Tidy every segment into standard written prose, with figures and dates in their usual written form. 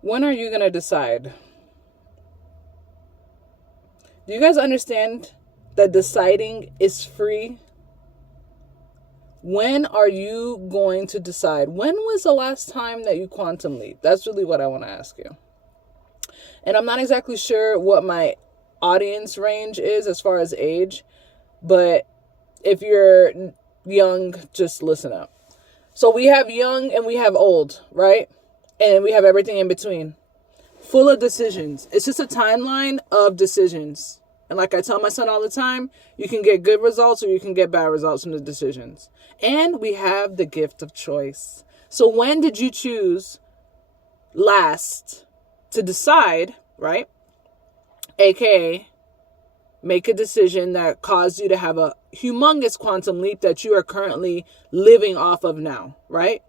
When are you going to decide? Do you guys understand that deciding is free? When are you going to decide? When was the last time that you quantum leap? That's really what I want to ask you. And I'm not exactly sure what my audience range is as far as age, but if you're young, just listen up. So we have young and we have old, right? And we have everything in between. Full of decisions. It's just a timeline of decisions. And like I tell my son all the time, you can get good results or you can get bad results from the decisions. And we have the gift of choice. So when did you choose last to decide, right? AKA, make a decision that caused you to have a humongous quantum leap that you are currently living off of now, right?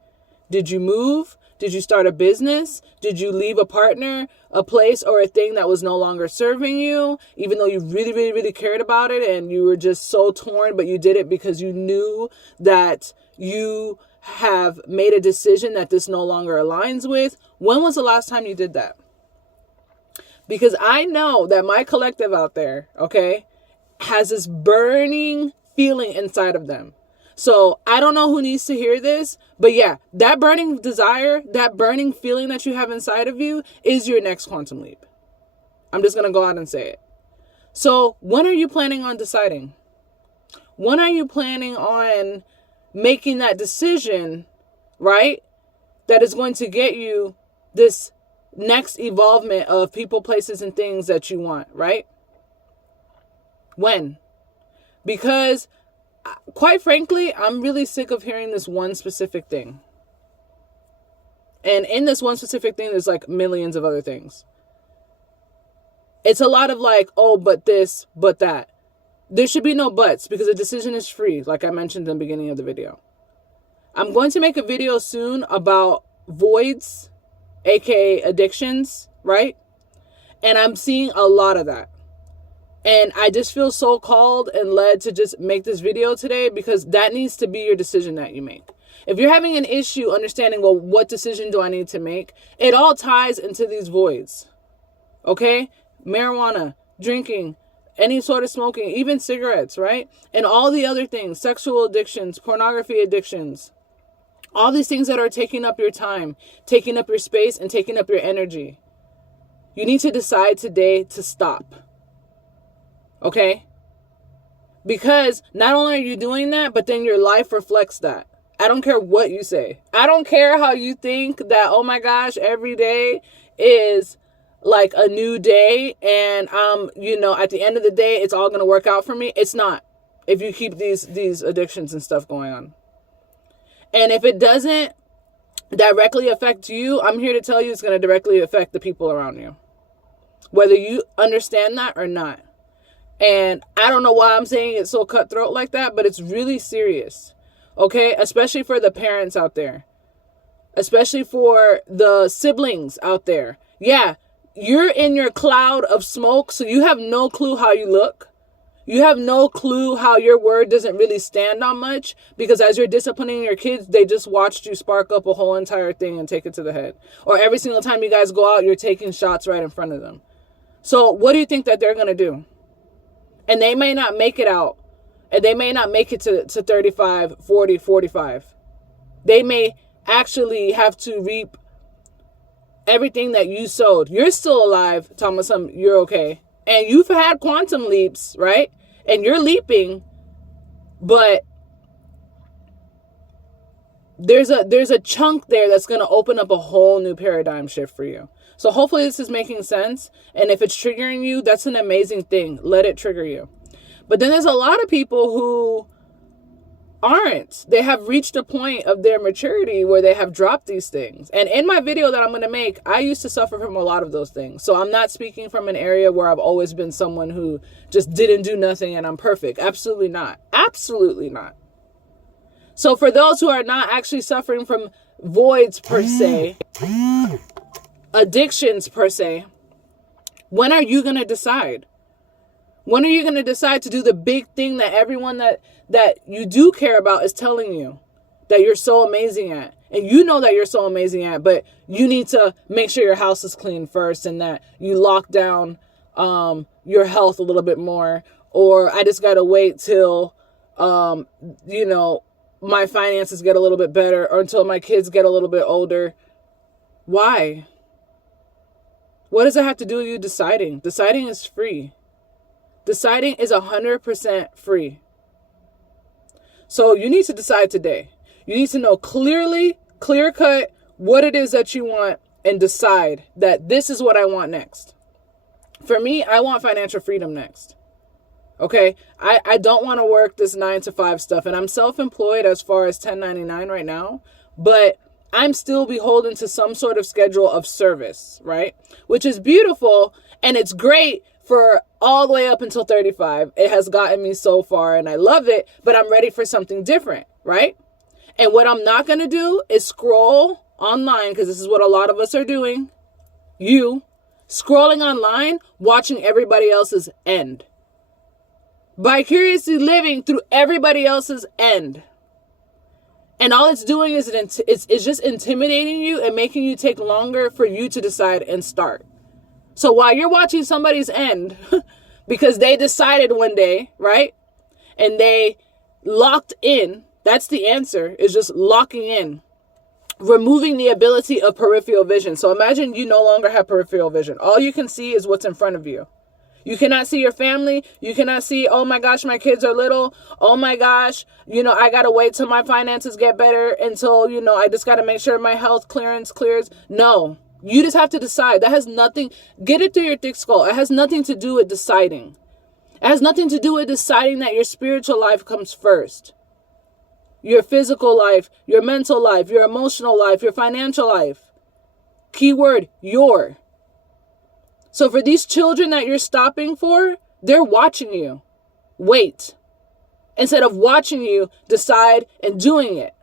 Did you move? Did you start a business? Did you leave a partner, a place, or a thing that was no longer serving you, even though you really, really, really cared about it and you were just so torn, but you did it because you knew that you have made a decision that this no longer aligns with? When was the last time you did that? Because I know that my collective out there, okay, has this burning feeling inside of them. So I don't know who needs to hear this, but yeah, that burning desire, that burning feeling that you have inside of you is your next quantum leap. I'm just going to go out and say it. So when are you planning on deciding? When are you planning on making that decision, right? That is going to get you this next evolvement of people, places, and things that you want, right? When? Because quite frankly, I'm really sick of hearing this one specific thing. And in this one specific thing, there's like millions of other things. It's a lot of like, oh, but this, but that. There should be no buts because the decision is free, like I mentioned in the beginning of the video. I'm going to make a video soon about voids, aka addictions, right? And I'm seeing a lot of that. And I just feel so called and led to just make this video today because that needs to be your decision that you make. If you're having an issue understanding, well, what decision do I need to make? It all ties into these voids. Okay? Marijuana, drinking, any sort of smoking, even cigarettes, right? And all the other things, sexual addictions, pornography addictions, all these things that are taking up your time, taking up your space, and taking up your energy. You need to decide today to stop. Okay? Because not only are you doing that, but then your life reflects that. I don't care what you say. I don't care how you think that, oh my gosh, every day is like a new day and at the end of the day, it's all going to work out for me. It's not. If you keep these addictions and stuff going on. And if it doesn't directly affect you, I'm here to tell you it's going to directly affect the people around you. Whether you understand that or not. And I don't know why I'm saying it so cutthroat like that, but it's really serious. Okay? Especially for the parents out there. Especially for the siblings out there. Yeah, you're in your cloud of smoke, so you have no clue how you look. You have no clue how your word doesn't really stand on much because as you're disciplining your kids, they just watched you spark up a whole entire thing and take it to the head. Or every single time you guys go out, you're taking shots right in front of them. So what do you think that they're going to do? And they may not make it out. And they may not make it to 35, 40, 45. They may actually have to reap everything that you sowed. You're still alive, Thomas, you're okay. And you've had quantum leaps, right? And you're leaping, but there's a chunk there that's going to open up a whole new paradigm shift for you. So hopefully this is making sense. And if it's triggering you, that's an amazing thing. Let it trigger you. But then there's a lot of people who aren't. They have reached a point of their maturity where they have dropped these things. And in my video that I'm going to make, I used to suffer from a lot of those things. So I'm not speaking from an area where I've always been someone who just didn't do nothing and I'm perfect. Absolutely not. Absolutely not. So for those who are not actually suffering from voids per se, addictions per se, when are you going to decide? When are you going to decide to do the big thing that everyone that you do care about is telling you that you're so amazing at? and you know that you're so amazing at, but you need to make sure your house is clean first and that you lock down your health a little bit more, or I just got to wait till, my finances get a little bit better, or until my kids get a little bit older. Why? What does it have to do with you deciding? Deciding is free. Deciding is 100% free. So you need to decide today. You need to know clearly, clear cut, what it is that you want, and decide that this is what I want next. For me, I want financial freedom next. Okay? I don't want to work this 9-to-5 stuff, and I'm self-employed as far as 1099 right now, but I'm still beholden to some sort of schedule of service, right? Which is beautiful, and it's great for all the way up until 35. It has gotten me so far, and I love it, but I'm ready for something different, right? And what I'm not going to do is scroll online, because this is what a lot of us are doing. You scrolling online, watching everybody else's end. Vicariously living through everybody else's end. And all it's doing is it's just intimidating you and making you take longer for you to decide and start. So while you're watching somebody's end, because they decided one day, right? And they locked in, that's the answer, is just locking in. Removing the ability of peripheral vision. So imagine you no longer have peripheral vision. All you can see is what's in front of you. You cannot see your family. You cannot see, oh my gosh, my kids are little. Oh my gosh, I got to wait till my finances get better until, I just got to make sure my health clearance clears. No, you just have to decide. That has nothing, get it through your thick skull. It has nothing to do with deciding. It has nothing to do with deciding that your spiritual life comes first. Your physical life, your mental life, your emotional life, your financial life. Keyword, your. So for these children that you're stopping for, they're watching you. Wait. Instead of watching you decide and doing it.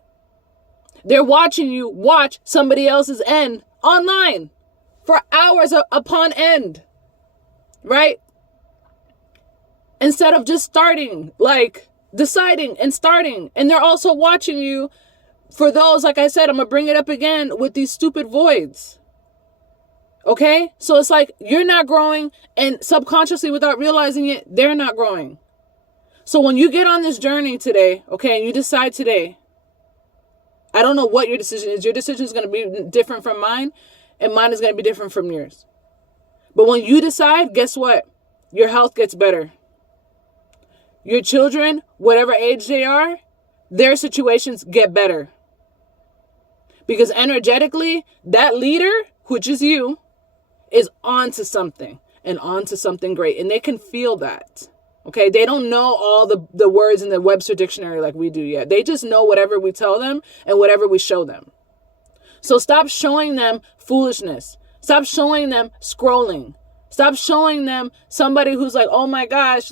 They're watching you watch somebody else's end online for hours upon end. Right? Instead of just starting, deciding and starting. And they're also watching you for those, like I said, I'm going to bring it up again with these stupid voids. Okay? So it's like you're not growing, and subconsciously without realizing it, they're not growing. So when you get on this journey today, okay, and you decide today, I don't know what your decision is. Your decision is going to be different from mine, and mine is going to be different from yours. But when you decide, guess what? Your health gets better. Your children, whatever age they are, their situations get better. Because energetically, that leader, which is you, is onto something and onto something great. And they can feel that. Okay? They don't know all the words in the Webster Dictionary like we do yet. They just know whatever we tell them and whatever we show them. So stop showing them foolishness. Stop showing them scrolling. Stop showing them somebody who's like, oh my gosh,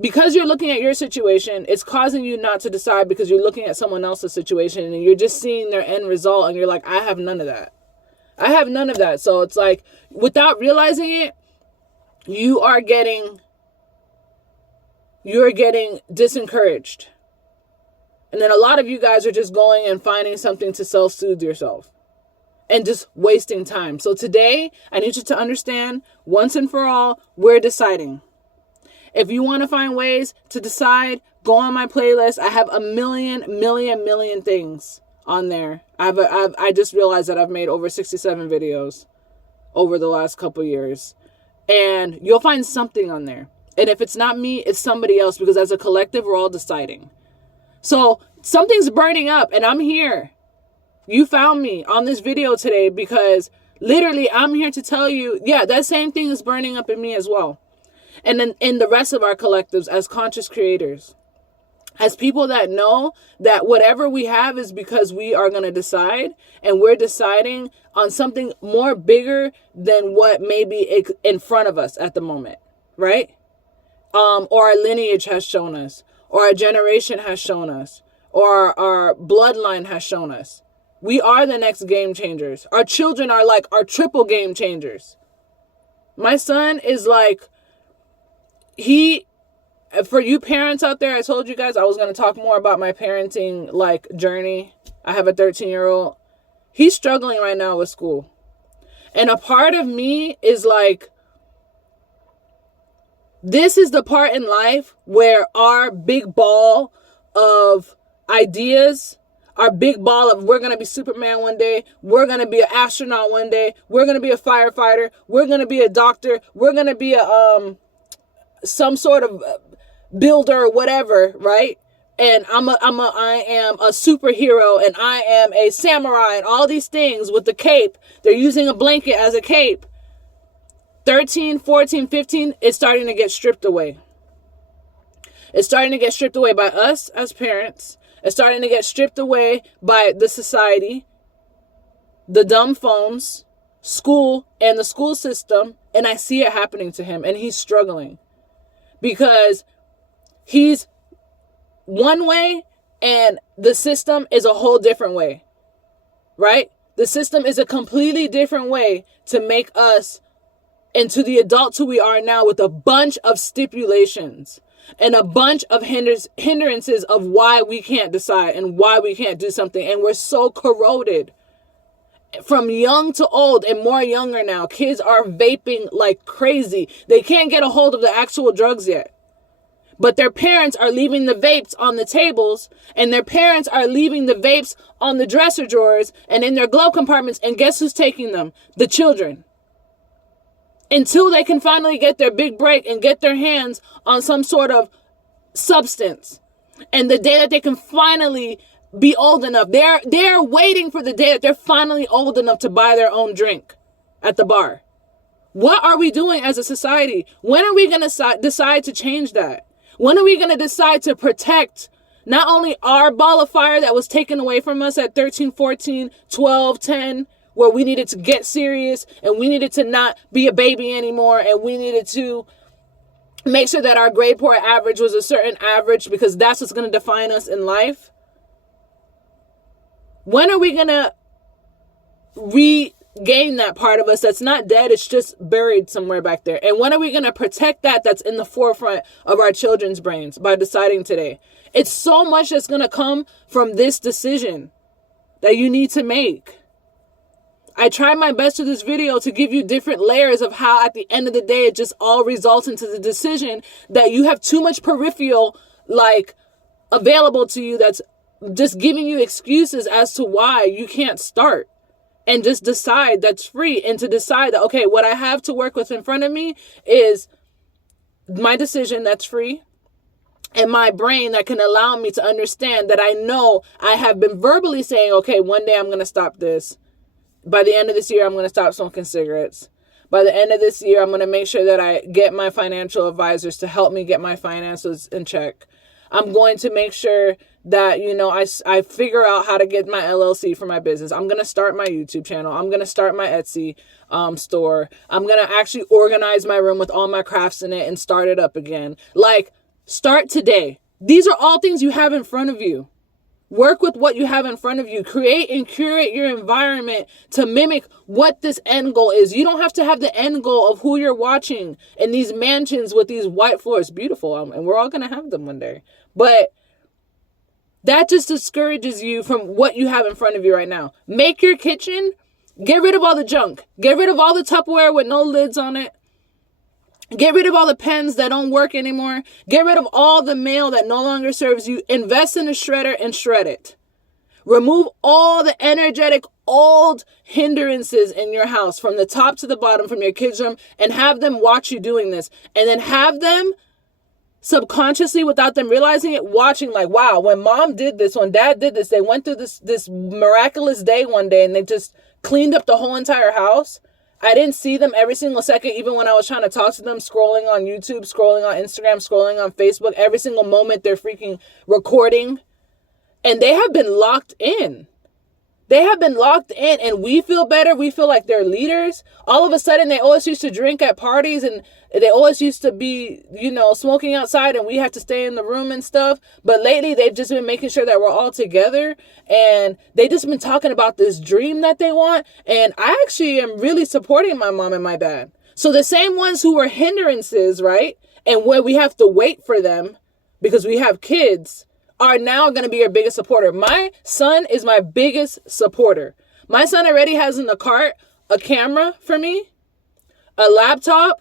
because you're looking at your situation, it's causing you not to decide because you're looking at someone else's situation and you're just seeing their end result and you're like, I have none of that. I have none of that. So it's like, without realizing it, you're getting disencouraged. And then a lot of you guys are just going and finding something to self-soothe yourself and just wasting time. So today, I need you to understand, once and for all, we're deciding. If you want to find ways to decide, go on my playlist. I have a million things on there. I just realized that I've made over 67 videos over the last couple years. And you'll find something on there. And if it's not me, it's somebody else, because as a collective, we're all deciding. So something's burning up and I'm here. You found me on this video today because literally I'm here to tell you, yeah, that same thing is burning up in me as well. And then in the rest of our collectives as conscious creators, as people that know that whatever we have is because we are going to decide, and we're deciding on something more bigger than what may be in front of us at the moment, right? Or our lineage has shown us, or our generation has shown us, or our bloodline has shown us. We are the next game changers. Our children are like our triple game changers. My son is like, he for you parents out there, I told you guys I was going to talk more about my parenting like journey. I have a 13-year-old. He's struggling right now with school. And a part of me is like, this is the part in life where our big ball of ideas, our big ball of we're going to be Superman one day, we're going to be an astronaut one day, we're going to be a firefighter, we're going to be a doctor, we're going to be a some sort of builder or whatever, right? And I am a superhero, and I am a samurai, and all these things with the cape. They're using a blanket as a cape. 13, 14, 15, it's starting to get stripped away. It's starting to get stripped away by us as parents. It's starting to get stripped away by the society, the dumb phones, school, and the school system. And I see it happening to him, and he's struggling because he's one way and the system is a whole different way, right? The system is a completely different way to make us into the adults who we are now, with a bunch of stipulations and a bunch of hindrances of why we can't decide and why we can't do something. And we're so corroded from young to old, and more younger now. Kids are vaping like crazy. They can't get a hold of the actual drugs yet. But their parents are leaving the vapes on the tables, and their parents are leaving the vapes on the dresser drawers and in their glove compartments. And guess who's taking them? The children. Until they can finally get their big break and get their hands on some sort of substance. And the day that they can finally be old enough, they're waiting for the day that they're finally old enough to buy their own drink at the bar. What are we doing as a society? When are we going to decide to change that? When are we going to decide to protect not only our ball of fire that was taken away from us at 13, 14, 12, 10, where we needed to get serious and we needed to not be a baby anymore, and we needed to make sure that our grade point average was a certain average because that's what's going to define us in life? When are we going to regain that part of us that's not dead, it's just buried somewhere back there? And when are we going to protect that's in the forefront of our children's brains by deciding today? It's so much that's going to come from this decision that you need to make. I tried my best with this video to give you different layers of how at the end of the day it just all results into the decision that you have too much peripheral available to you that's just giving you excuses as to why you can't start and just decide that's free, and to decide that, okay, what I have to work with in front of me is my decision that's free and my brain that can allow me to understand that I know I have been verbally saying, okay, one day I'm going to stop this. By the end of this year, I'm going to stop smoking cigarettes. By the end of this year, I'm going to make sure that I get my financial advisors to help me get my finances in check. I'm going to make sure that, I figure out how to get my LLC for my business. I'm going to start my YouTube channel. I'm going to start my Etsy store. I'm going to actually organize my room with all my crafts in it and start it up again. Start today. These are all things you have in front of you. Work with what you have in front of you. Create and curate your environment to mimic what this end goal is. You don't have to have the end goal of who you're watching in these mansions with these white floors. Beautiful. And we're all going to have them one day. But that just discourages you from what you have in front of you right now. Make your kitchen. Get rid of all the junk. Get rid of all the Tupperware with no lids on it. Get rid of all the pens that don't work anymore. Get rid of all the mail that no longer serves you. Invest in a shredder and shred it. Remove all the energetic old hindrances in your house from the top to the bottom from your kids' room, and have them watch you doing this. And then have them subconsciously, without them realizing it, watching wow, when mom did this, when dad did this, they went through this miraculous day one day and they just cleaned up the whole entire house. I didn't see them every single second, even when I was trying to talk to them, scrolling on YouTube, scrolling on Instagram, scrolling on Facebook. Every single moment they're freaking recording. And they have been locked in. They have been locked in, and we feel better. We feel like they're leaders. All of a sudden, they always used to drink at parties, and they always used to be, smoking outside, and we had to stay in the room and stuff. But lately, they've just been making sure that we're all together, and they just been talking about this dream that they want. And I actually am really supporting my mom and my dad. So the same ones who were hindrances, right? and where we have to wait for them because we have kids are now going to be our biggest supporter. My son is my biggest supporter. My son already has in the cart a camera for me, a laptop.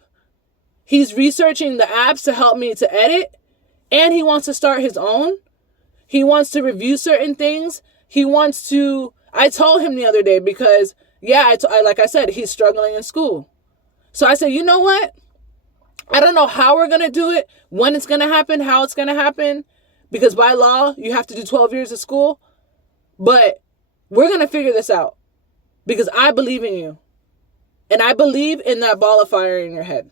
He's researching the apps to help me to edit, and he wants to start his own. He wants to review certain things. He wants to, I told him the other day because, yeah, like I said, he's struggling in school. So I said, you know what? I don't know how we're going to do it, when it's going to happen, how it's going to happen, because by law, you have to do 12 years of school. But we're going to figure this out because I believe in you. And I believe in that ball of fire in your head.